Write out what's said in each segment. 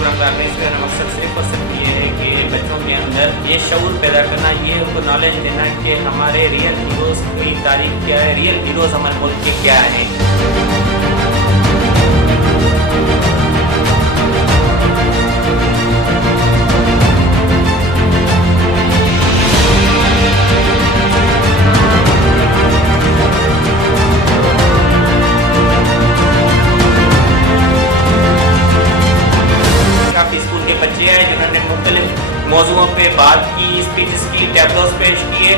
Programme का organise करने का मकसद सिर्फ और सिर्फ ये है कि बच्चों के अंदर ये शऊर पैदा करना, ये उनको नॉलेज देना कि हमारे रियल हीरोज़ की तारीख क्या है, रियल हीरोज़ हमारे मुल्क के क्या हैं। काफ़ी स्कूल के बच्चे हैं जिन्होंने मुख्तलिफ मौज़ूओं पे बात की, स्पीचेस की, टैबलोस पेश किए।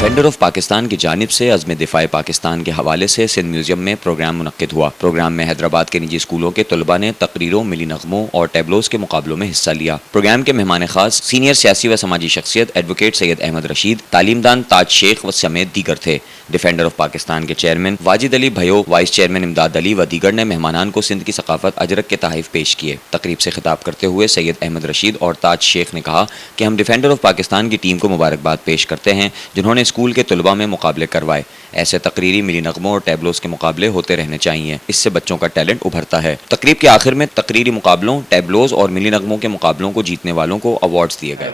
डिफेंडर ऑफ पाकिस्तान की जानिब से अज़्म दिफ़ाए पाकिस्तान के हवाले से सिंध म्यूजियम में प्रोग्राम मुनक्किद हुआ। प्रोग्राम में हैदराबाद के निजी स्कूलों के तलबा ने तकरीरों, मिली नग़मों और टैबलोस के मुकाबलों में हिस्सा लिया। प्रोग्राम के मेहमान खास सीनियर सियासी व समाजी शख्सियत एडवोकेट सैयद अहमद रशीद, तालीमदान ताज शेख व समेत दीगर थे। डिफेंडर ऑफ पाकिस्तान के चेयरमैन वाजिद अली भयो, वाइस चेयरमैन इमदाद अली व दीगर ने मेहमानान को सिंध की सकाफत अजरक के तहाइफ पेश किए। तकरीब से खिताब करते हुए सैयद अहमद रशीद और ताज शेख ने कहा कि हम डिफेंडर ऑफ पाकिस्तान की टीम को मुबारकबाद पेश करते हैं जिन्होंने स्कूल के तलबा में मुकाबले करवाए। ऐसे तकरीरी, मिली नग़मों और टैबलोस के मुकाबले होते रहने चाहिए, इससे बच्चों का टैलेंट उभरता है। तकरीब के आखिर में तकरीरी मुकाबलों, टैबलोस और मिली नग़मों के मुकाबलों को जीतने वालों को अवार्ड्स दिए गए।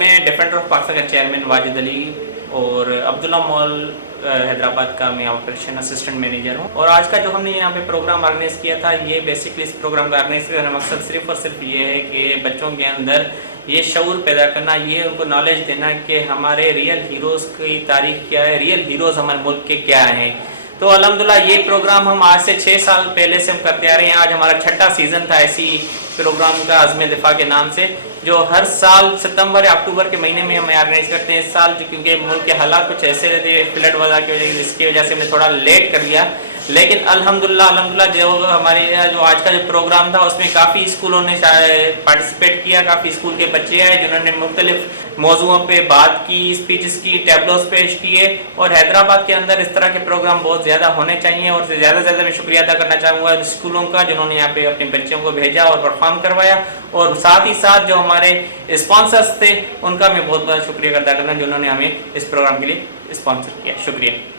मैं डिफेंडर ऑफ पाकिस्तान का चेयरमैन वाजिद अली और अब्दुल्ला मॉल हैदराबाद का मैं ऑपरेशन असिस्टेंट मैनेजर हूँ। और आज का जो हमने यहाँ पे प्रोग्राम ऑर्गेनाइज किया था, ये बेसिकली इस प्रोग्राम का ऑर्गेनाइज करने का मकसद सिर्फ और सिर्फ ये है कि बच्चों के अंदर ये शऊर पैदा करना, ये उनको नॉलेज देना कि हमारे रियल हीरोज़ की तारीख क्या है, रियल हीरोज़ हमारे मुल्क के क्या हैं। तो अल्हम्दुलिल्लाह ये प्रोग्राम हम आज से 6 साल पहले से हम करते आ रहे हैं। आज हमारा 6ठा सीज़न था ऐसी प्रोग्राम का अज़्म दिफ़ा के नाम से, जो हर साल सितंबर या अक्टूबर के महीने में हम ऑर्गेनाइज करते हैं। इस साल जो क्योंकि मुल्क के हालात कुछ ऐसे थे फ्लड वगैरह की वजह, जिसकी वजह से हमने थोड़ा लेट कर लिया, लेकिन अल्हम्दुलिल्लाह जो हमारे जो आज का जो प्रोग्राम था उसमें काफ़ी स्कूलों ने पार्टिसिपेट किया। काफ़ी स्कूल के बच्चे आए जिन्होंने मुख्तलिफ मौज़ूओं पे बात की, स्पीचेस की, टैबलोस पेश किए। और हैदराबाद के अंदर इस तरह के प्रोग्राम बहुत ज़्यादा होने चाहिए। और ज़्यादा से ज़्यादा मैं शुक्रिया अदा करना चाहूँगा स्कूलों का जिन्होंने यहाँ पे अपने बच्चों को भेजा और परफॉर्म करवाया। और साथ ही साथ जो हमारे स्पॉन्सर्स थे उनका मैं बहुत बहुत शुक्रिया अदा करना जिन्होंने हमें इस प्रोग्राम के लिए स्पॉन्सर किया। शुक्रिया।